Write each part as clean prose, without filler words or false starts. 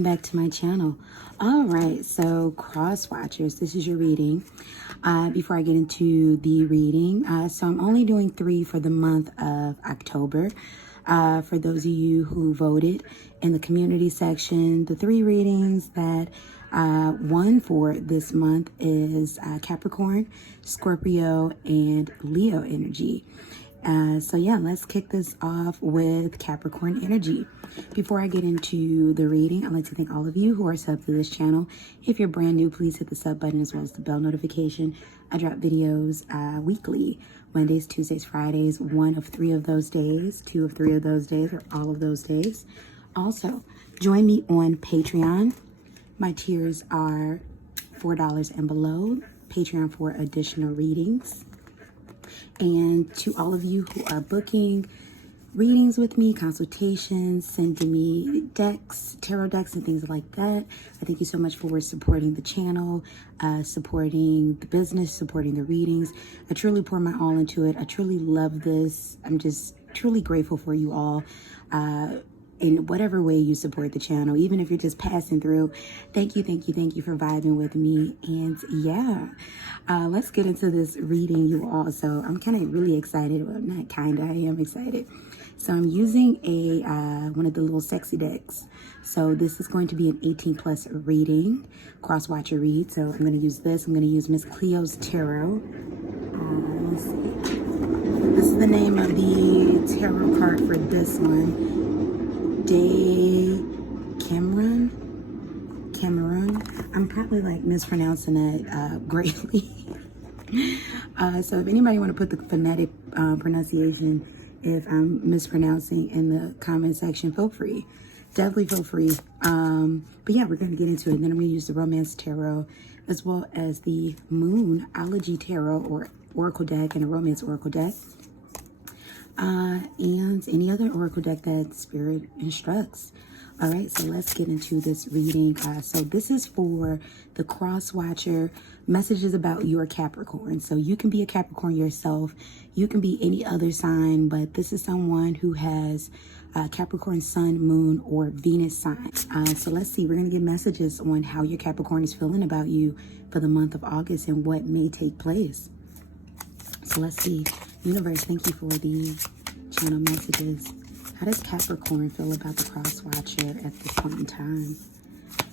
welcome back to my channel. All right, so cross watchers, this is your reading. Before I get into the reading, so I'm only doing 3 for the month of October. For those of you who voted in the community section, the 3 readings that won for this month is Capricorn, Scorpio, and Leo energy. So yeah, let's kick this off with Capricorn energy. Before I get into the reading, I'd like to thank all of you who are subbed to this channel. If you're brand new, please hit the sub button as well as the bell notification. I drop videos weekly, Mondays, Tuesdays, Fridays, 1 of 3 of those days, 2 of 3 of those days, or all of those days. Also, join me on Patreon. My tiers are $4 and below. Patreon for additional readings. And to all of you who are booking readings with me, consultations, sending me decks, tarot decks, and things like that, I thank you so much for supporting the channel, supporting the business, supporting the readings. I truly pour my all into it. I truly love this. I'm just truly grateful for you all. In whatever way you support the channel, even if you're just passing through, thank you for vibing with me. And yeah, let's get into this reading, you all. So I'm kind of really excited. Well, not kind of, I am excited. So I'm using one of the little sexy decks. So this is going to be an 18+ reading, cross watcher read. So I'm going to use this. I'm going to use Miss Cleo's Tarot. Let's see. This is the name of the tarot card for this one. Cameron. I'm probably like mispronouncing it greatly. So if anybody want to put the phonetic pronunciation, if I'm mispronouncing in the comment section, feel free. Definitely feel free. But yeah, we're going to get into it. And then I'm going to use the Romance Tarot as well as the Moonology Tarot or Oracle deck and a Romance Oracle deck. And any other oracle deck that Spirit instructs. All right, so let's get into this reading. So this is for the cross watcher, messages about your Capricorn. So you can be a Capricorn yourself. You can be any other sign, but this is someone who has Capricorn sun, moon, or Venus sign. So let's see, we're going to get messages on how your Capricorn is feeling about you for the month of August and what may take place. So let's see. Universe, thank you for the channel messages. How does Capricorn feel about the cross watcher at this point in time?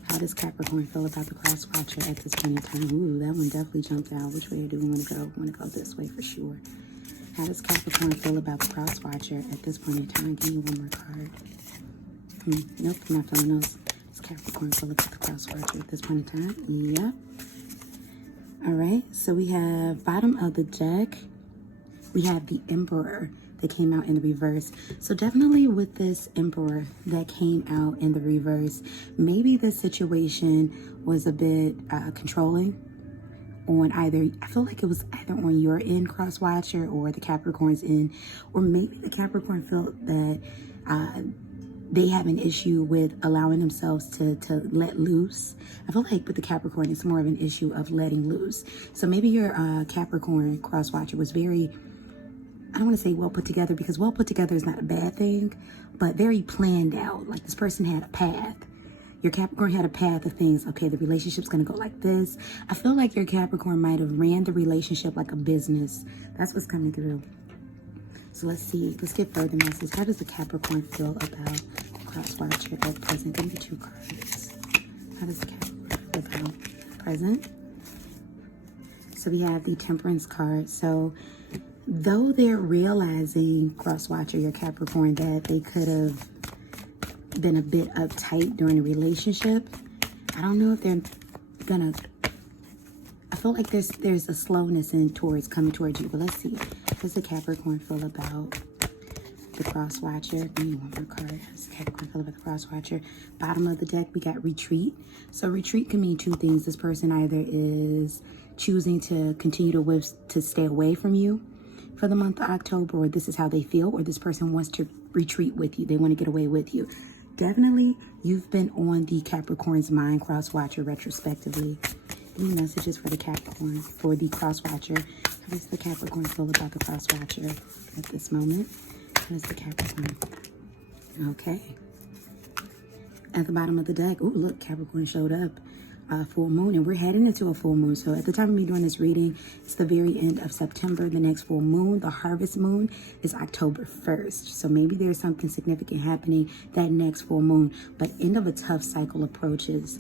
How does Capricorn feel about the cross watcher at this point in time? Ooh, that one definitely jumped out. Which way do we want to go? We want to go this way for sure. How does Capricorn feel about the cross watcher at this point in time? Give me one more card. Nope, I'm not feeling those. Does Capricorn feel about the cross watcher at this point in time? Yep. All right, so we have bottom of the deck. We have the Emperor that came out in the reverse. So definitely with this Emperor that came out in the reverse, maybe this situation was a bit controlling on either, I feel like it was either on your end, cross watcher, or the Capricorn's end, or maybe the Capricorn felt that they have an issue with allowing themselves to let loose. I feel like with the Capricorn, it's more of an issue of letting loose. So maybe your Capricorn cross watcher was very, I don't want to say well put together, because well put together is not a bad thing, but very planned out. Like this person had a path. Your Capricorn had a path of things. Okay, the relationship's going to go like this. I feel like your Capricorn might have ran the relationship like a business. That's what's coming through. So let's see. Let's get further messages. How does the Capricorn feel about the cross watcher at present? Give me 2 cards. How does the Capricorn feel about present? So we have the Temperance card. So though they're realizing, cross watcher, your Capricorn, that they could have been a bit uptight during a relationship, I don't know if they're gonna, I feel like there's a slowness coming towards you. But let's see. How does the Capricorn feel about the cross watcher? Give me one more card. How does the Capricorn feel about the cross watcher? Bottom of the deck, we got retreat. So retreat can mean 2 things. This person either is choosing to continue to stay away from you for the month of October, or this is how they feel, or this person wants to retreat with you. They want to get away with you. Definitely, you've been on the Capricorn's mind, cross watcher, retrospectively. Any messages for the Capricorn, for the cross watcher? How does the Capricorn feel about the cross watcher at this moment? How does the Capricorn? Okay. at the bottom of the deck. Oh, look, Capricorn showed up. Full moon, and we're heading into a full moon. So at the time of me doing this reading, it's the very end of September. The next full moon, the harvest moon, is October 1st. So maybe there's something significant happening that next full moon, but end of a tough cycle approaches.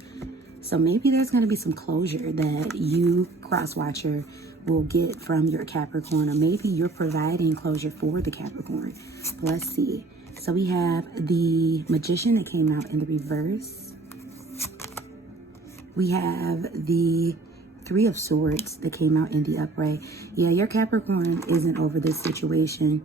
So maybe there's going to be some closure that you, cross watcher, will get from your Capricorn, or maybe you're providing closure for the Capricorn. Let's see. So we have the Magician that came out in the reverse. We have the Three of Swords that came out in the upright. Yeah, your Capricorn isn't over this situation.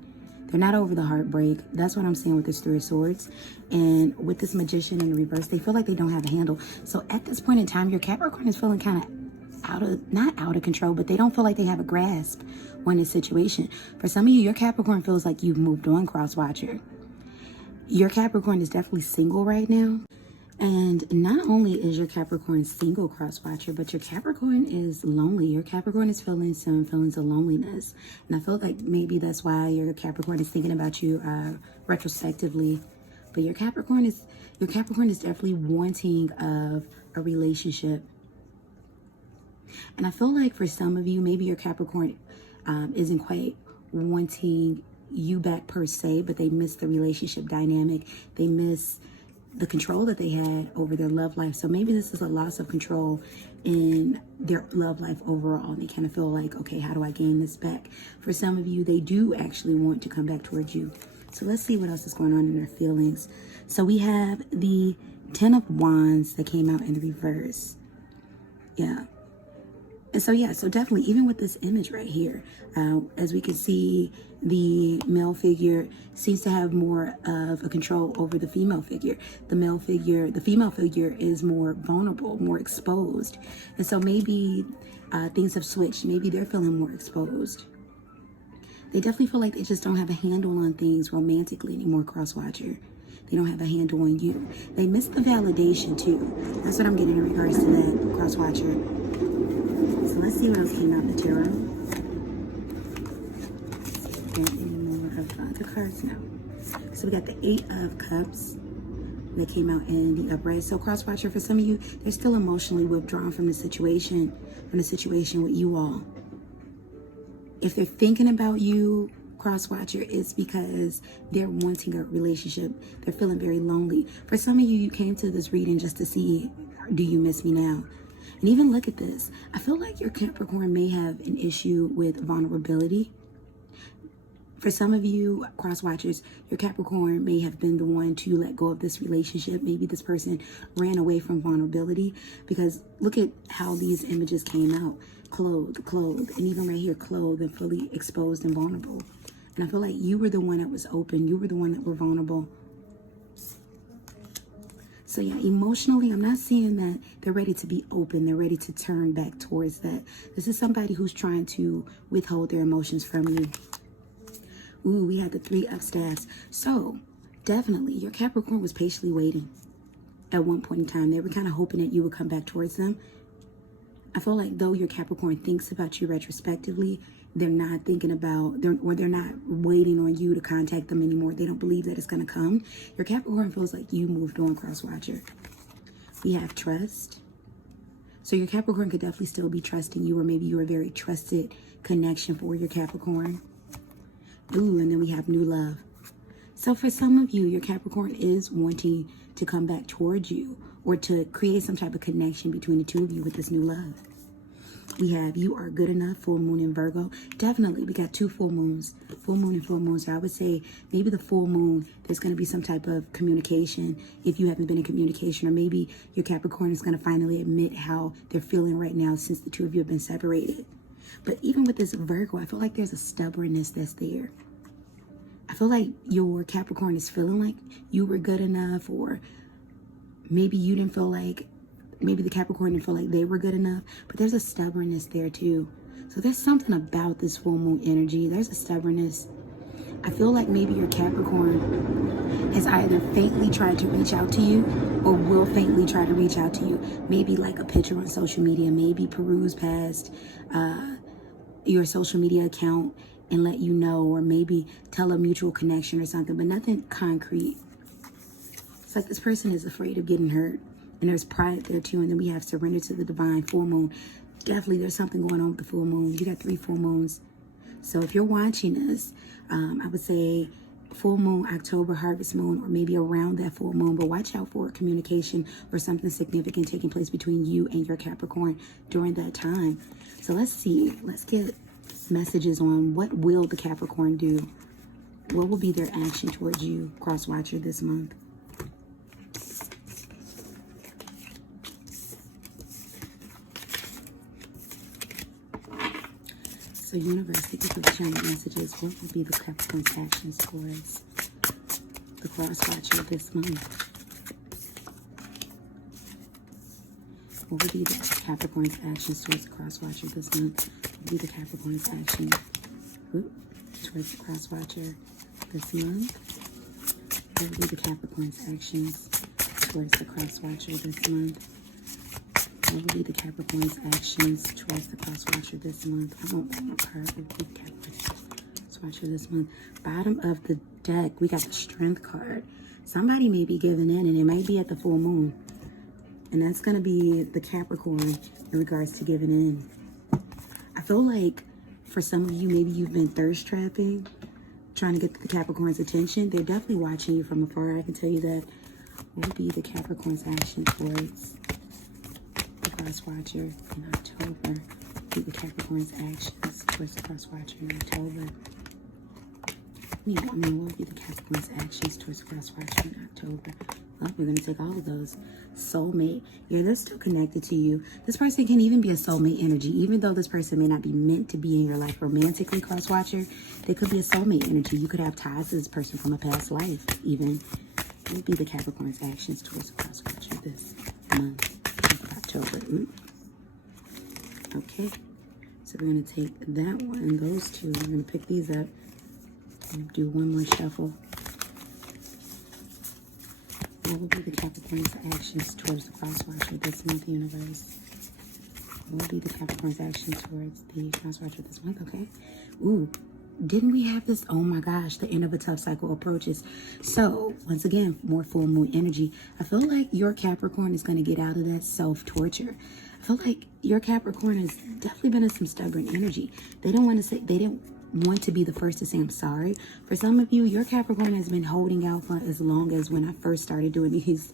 They're not over the heartbreak. That's what I'm saying with this Three of Swords. And with this Magician in the reverse, they feel like they don't have a handle. So at this point in time, your Capricorn is feeling kind of not out of control, but they don't feel like they have a grasp on this situation. For some of you, your Capricorn feels like you've moved on, cross watcher. Your Capricorn is definitely single right now. And not only is your Capricorn single, cross watcher, but your Capricorn is lonely. Your Capricorn is feeling some feelings of loneliness. And I feel like maybe that's why your Capricorn is thinking about you retrospectively. But your Capricorn is definitely wanting of a relationship. And I feel like for some of you, maybe your Capricorn isn't quite wanting you back per se, but they miss the relationship dynamic. They miss the control that they had over their love life. So maybe this is a loss of control in their love life overall. They kind of feel like, okay, how do I gain this back? For some of you, they do actually want to come back towards you. So let's see what else is going on in their feelings. So we have the Ten of Wands that came out in the reverse. Yeah. And so, yeah, so definitely, even with this image right here, as we can see, the male figure seems to have more of a control over the female figure. The female figure is more vulnerable, more exposed. And so maybe things have switched. Maybe they're feeling more exposed. They definitely feel like they just don't have a handle on things romantically anymore, cross watcher. They don't have a handle on you. They miss the validation too. That's what I'm getting in regards to that, cross watcher. So let's see what else came out in the tarot. Get any more of the cards now. So we got the Eight of Cups that came out in the upright. So cross watcher, for some of you, they're still emotionally withdrawn from the situation with you all. If they're thinking about you, cross watcher, it's because they're wanting a relationship. They're feeling very lonely. For some of you, you came to this reading just to see, do you miss me now? And even look at this. I feel like your Capricorn may have an issue with vulnerability. For some of you, cross watchers, your Capricorn may have been the one to let go of this relationship. Maybe this person ran away from vulnerability, because look at how these images came out. Clothed, and even right here, clothed and fully exposed and vulnerable. And I feel like you were the one that was open. You were the one that were vulnerable. So yeah, emotionally, I'm not seeing that they're ready to be open. They're ready to turn back towards that. This is somebody who's trying to withhold their emotions from you. Ooh, we had the Three of Staffs. So definitely, your Capricorn was patiently waiting at one point in time. They were kind of hoping that you would come back towards them. I feel like though your Capricorn thinks about you retrospectively, they're not thinking about, they're not waiting on you to contact them anymore. They don't believe that it's going to come. Your Capricorn feels like you moved on, cross watcher. We have trust. So your Capricorn could definitely still be trusting you, or maybe you're a very trusted connection for your Capricorn. Ooh, and then we have new love. So for some of you, your Capricorn is wanting to come back towards you, or to create some type of connection between the two of you with this new love. We have You Are Good Enough, full moon in Virgo. Definitely, we got two full moons, full moon and full moon. So I would say maybe the full moon, there's going to be some type of communication if you haven't been in communication, or maybe your Capricorn is going to finally admit how they're feeling right now since the two of you have been separated. But even with this Virgo, I feel like there's a stubbornness that's there. I feel like your Capricorn is feeling like you were good enough, or maybe you didn't feel like, maybe the Capricorn didn't feel like they were good enough, but there's a stubbornness there too. So there's something about this full moon energy. There's a stubbornness. I feel like maybe your Capricorn has either faintly tried to reach out to you, or will faintly try to reach out to you. Maybe like a picture on social media, maybe peruse past your social media account and let you know, or maybe tell a mutual connection or something, but nothing concrete. It's like this person is afraid of getting hurt. And there's pride there too. And then we have surrender to the divine, full moon. Definitely there's something going on with the full moon. You got 3 full moons. So if you're watching this, I would say full moon, October, harvest moon, or maybe around that full moon. But watch out for communication or something significant taking place between you and your Capricorn during that time. So let's see. Let's get messages on what will the Capricorn do. What will be their action towards you, cross watcher, this month? So universe, thank you for the channel messages. What will be the Capricorn's actions towards the cross watcher this month? What will be the Capricorn's actions towards the cross watcher this month? What will be the Capricorn's action towards the cross watcher this month? What will be the Capricorn's actions towards the cross watcher this month? What will be the Capricorn's actions towards the cross watcher this month? I don't want a card. What will be the Capricorn's cross watcher this month? Bottom of the deck, we got the Strength card. Somebody may be giving in, and it might be at the full moon. And that's going to be the Capricorn in regards to giving in. I feel like for some of you, maybe you've been thirst trapping, trying to get the Capricorn's attention. They're definitely watching you from afar. I can tell you that. What will be the Capricorn's action towards the cross watcher in October? What will be the Capricorn's actions towards the cross watcher in October? What will be the Capricorn's actions towards the cross watcher in October? Well, we're going to take all of those. Soulmate. Yeah, they're still connected to you. This person can even be a soulmate energy. Even though this person may not be meant to be in your life romantically, cross watcher, they could be a soulmate energy. You could have ties to this person from a past life, even. What would be the Capricorn's actions towards the cross watcher this month of October? Okay. So we're going to take that one, those two. We're going to pick these up and do one more shuffle. What will be the Capricorn's actions towards the cross watcher this month, universe? What will be the Capricorn's actions towards the cross watcher this month? Okay. Ooh, didn't we have this? Oh my gosh, the end of a tough cycle approaches. So once again, more full moon energy. I feel like your Capricorn is going to get out of that self-torture. I feel like your Capricorn has definitely been in some stubborn energy. They don't want to say, they didn't want to be the first to say I'm sorry. For some of you, your Capricorn has been holding out for as long as when I first started doing these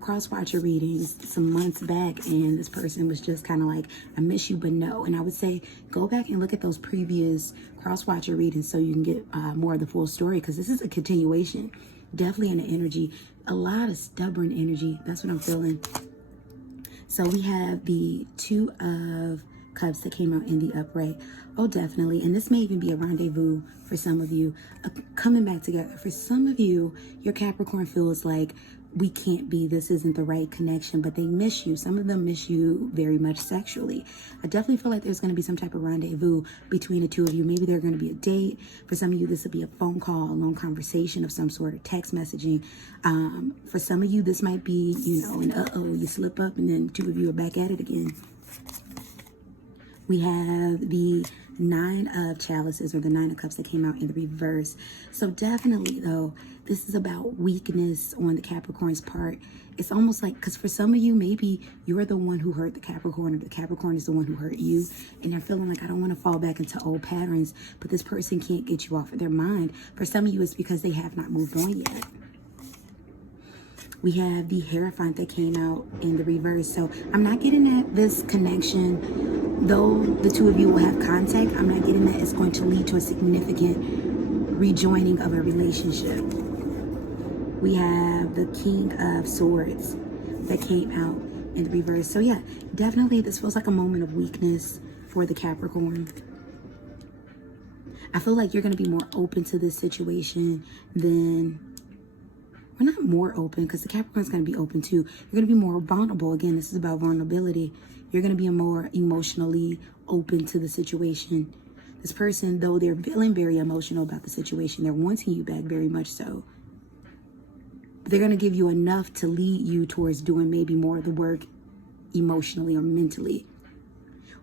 cross-watcher readings some months back, and this person was just kind of like, I miss you, but no. And I would say go back and look at those previous cross-watcher readings so you can get more of the full story, because this is a continuation. Definitely in the energy, a lot of stubborn energy. That's what I'm feeling. So we have the Two of Cups that came out in the upright. Oh, definitely. And this may even be a rendezvous for some of you, coming back together. For some of you, your Capricorn feels like we can't be, this isn't the right connection, but they miss you. Some of them miss you very much sexually. I definitely feel like there's going to be some type of rendezvous between the two of you. Maybe there's going to be a date. For some of you, this will be a phone call, a long conversation of some sort, of text messaging. For some of you, this might be, you know, an you slip up and then two of you are back at it again. We have the Nine of Chalices, or the Nine of Cups, that came out in the reverse. So definitely, though, this is about weakness on the Capricorn's part. It's almost like, because for some of you, maybe you're the one who hurt the Capricorn, or the Capricorn is the one who hurt you, and they're feeling like, I don't want to fall back into old patterns, but this person can't get you off of their mind. For some of you, it's because they have not moved on yet. We have the Hierophant that came out in the reverse. So I'm not getting at this connection, though the two of you will have contact. I'm not getting that it's going to lead to a significant rejoining of a relationship. We have the King of Swords that came out in the reverse. So yeah, definitely this feels like a moment of weakness for the Capricorn. I feel like you're going to be more open to this situation than... We're not more open, because the Capricorn's going to be open too. You're going to be more vulnerable. Again, this is about vulnerability. You're going to be more emotionally open to the situation. This person, though they're feeling very emotional about the situation, they're wanting you back very much so. They're going to give you enough to lead you towards doing maybe more of the work emotionally or mentally.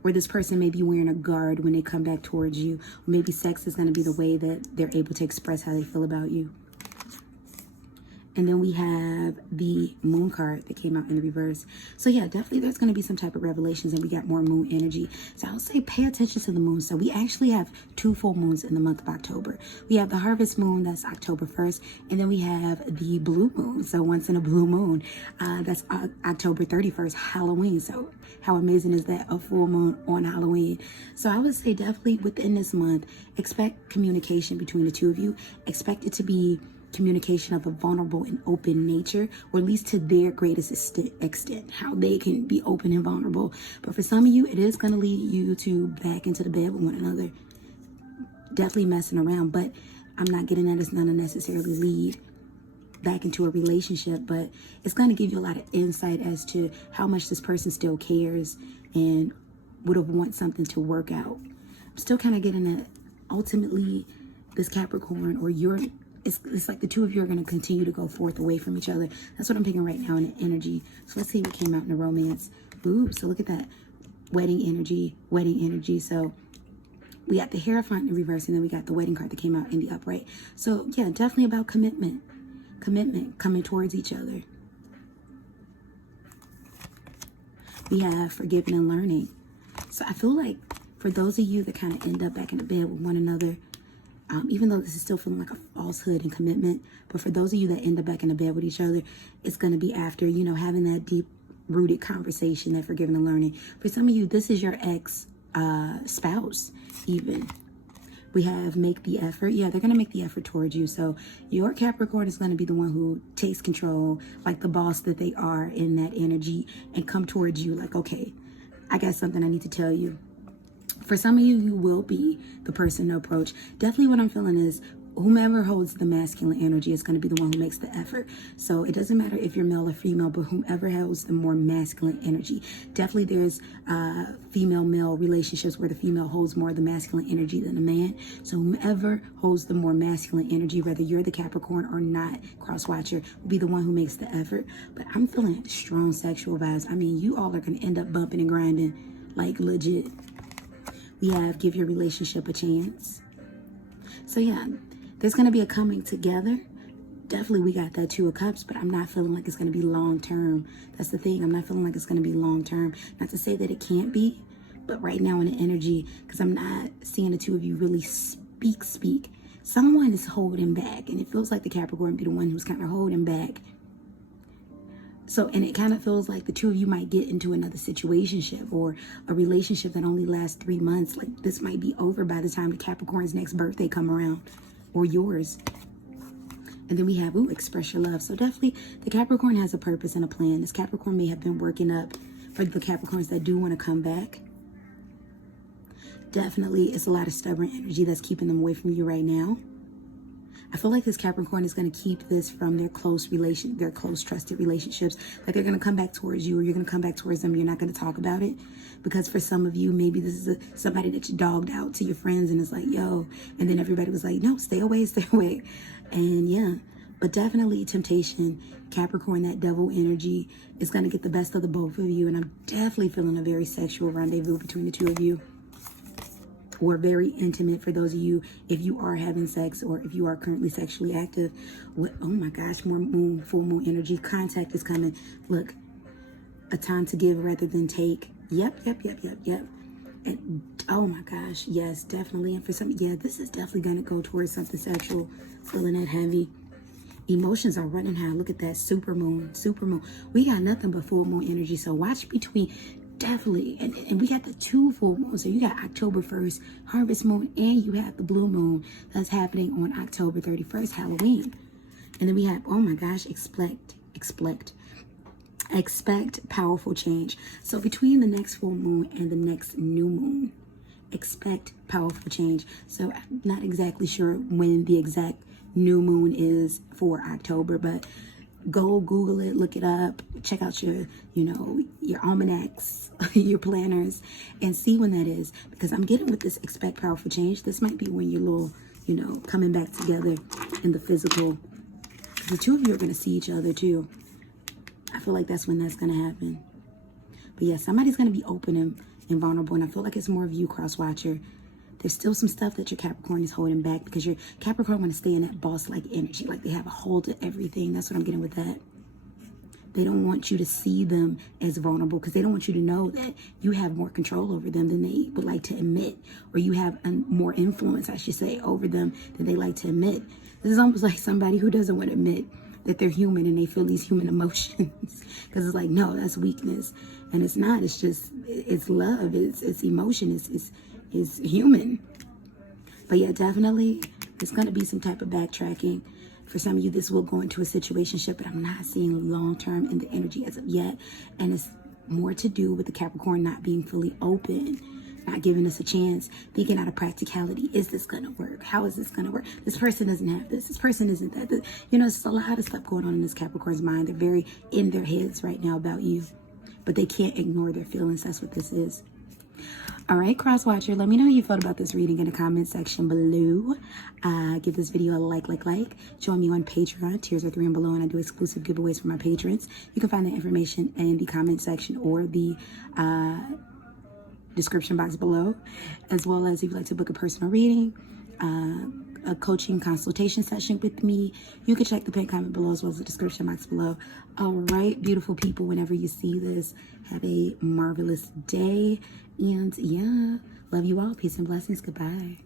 Or this person may be wearing a guard when they come back towards you. Or maybe sex is going to be the way that they're able to express how they feel about you. And then we have the moon card that came out in the reverse. So yeah, definitely there's going to be some type of revelations, and we got more moon energy. So I'll say pay attention to the moon. So we actually have 2 full moons in the month of October. We have the harvest moon, that's October 1st. And then we have the blue moon. So once in a blue moon, that's October 31st, Halloween. So how amazing is that? A full moon on Halloween. So I would say definitely within this month, expect communication between the two of you. Expect it to be communication of a vulnerable and open nature, or at least to their greatest extent, how they can be open and vulnerable. But for some of you, it is going to lead you to back into the bed with one another, definitely messing around. But I'm not getting that it's not necessarily lead back into a relationship, but it's going to give you a lot of insight as to how much this person still cares and would have want something to work out. I'm still kind of getting that ultimately this Capricorn, or it's like the two of you are going to continue to go forth away from each other. That's what I'm picking right now in the energy. So let's see what came out in the romance. Ooh, so look at that. Wedding energy, wedding energy. So we got the Hierophant in reverse, and then we got the wedding card that came out in the upright. So yeah, definitely about commitment. Commitment, coming towards each other. We have forgiving and learning. So I feel like for those of you that kind of end up back in the bed with one another, even though this is still feeling like a falsehood and commitment, but for those of you that end up back in the bed with each other, it's going to be after, you know, having that deep rooted conversation, that forgiving and learning. For some of you, this is your ex spouse even. We have make the effort. Yeah, they're going to make the effort towards you. So your Capricorn is going to be the one who takes control, like the boss that they are in that energy, and come towards you like, okay, I got something I need to tell you. For some of you, you will be the person to approach. Definitely what I'm feeling is whomever holds the masculine energy is going to be the one who makes the effort. So it doesn't matter if you're male or female, but whomever holds the more masculine energy. Definitely there's female-male relationships where the female holds more of the masculine energy than the man. So whomever holds the more masculine energy, whether you're the Capricorn or not, cross-watcher, will be the one who makes the effort. But I'm feeling strong sexual vibes. I mean, you all are going to end up bumping and grinding, like legit. We have give your relationship a chance. So yeah, there's going to be a coming together. Definitely we got that 2 of Cups, but I'm not feeling like it's going to be long term. That's the thing. I'm not feeling like it's going to be long term. Not to say that it can't be, but right now in the energy, because I'm not seeing the 2 of you really speak. Someone is holding back, and it feels like the Capricorn be the one who's kind of holding back. So, and it kind of feels like the 2 of you might get into another situationship or a relationship that only lasts 3 months. Like this might be over by the time the Capricorn's next birthday come around, or yours. And then we have, express your love. So definitely the Capricorn has a purpose and a plan. This Capricorn may have been working up for the Capricorns that do want to come back. Definitely it's a lot of stubborn energy that's keeping them away from you right now. I feel like this Capricorn is going to keep this from their close trusted relationships. Like they're going to come back towards you, or you're going to come back towards them. You're not going to talk about it, because for some of you, maybe this is somebody that you dogged out to your friends, and it's like, yo, and then everybody was like, no, stay away. And yeah, but definitely temptation, Capricorn, that devil energy is going to get the best of the both of you. And I'm definitely feeling a very sexual rendezvous between the 2 of you. Or very intimate for those of you if you are having sex, or if you are currently sexually active. Oh my gosh, more moon, full moon energy. Contact is coming. Look, a time to give rather than take. Yep. And oh my gosh, yes, definitely. And for some, yeah, this is definitely going to go towards something sexual. Feeling that heavy. Emotions are running high. Look at that super moon. We got nothing but full moon energy. So watch between. Definitely. And we got the 2 full moons. So you got October 1st, harvest moon, and you have the blue moon that's happening on October 31st, Halloween. And then we have, oh my gosh, expect powerful change. So between the next full moon and the next new moon, expect powerful change. So I'm not exactly sure when the exact new moon is for October, but go Google it, look it up, check out your almanacs, your planners, and see when that is. Because I'm getting with this expect powerful change. This might be when you're little, coming back together in the physical. The 2 of you are going to see each other too. I feel like that's when that's going to happen. But yeah, somebody's going to be open and vulnerable. And I feel like it's more of you, cross-watcher. there's still some stuff that your Capricorn is holding back because your Capricorn want to stay in that boss-like energy. Like they have a hold of everything. That's what I'm getting with that. They don't want you to see them as vulnerable because they don't want you to know that you have more control over them than they would like to admit, or you have more influence, I should say, over them than they like to admit. This is almost like somebody who doesn't want to admit that they're human and they feel these human emotions because it's like, no, that's weakness. And it's not. It's just, it's love. It's emotion. It's human. But yeah, definitely, it's going to be some type of backtracking. For some of you, this will go into a situationship, but I'm not seeing long-term in the energy as of yet. And it's more to do with the Capricorn not being fully open, not giving us a chance, thinking out of practicality. Is this going to work? How is this going to work? This person doesn't have this. This person isn't that. You know, there's a lot of stuff going on in this Capricorn's mind. They're very in their heads right now about you, but they can't ignore their feelings. That's what this is. All right, cross watcher, let me know how you felt about this reading in the comment section below. Give this video a like. Join me on Patreon. Tiers are 3 and below, and I do exclusive giveaways for my patrons. You can find the information in the comment section or the description box below, as well as if you'd like to book a personal reading, a coaching consultation session with me, you can check the pinned comment below as well as the description box below. All right, beautiful people, whenever you see this, have a marvelous day. And yeah, love you all. Peace and blessings. Goodbye.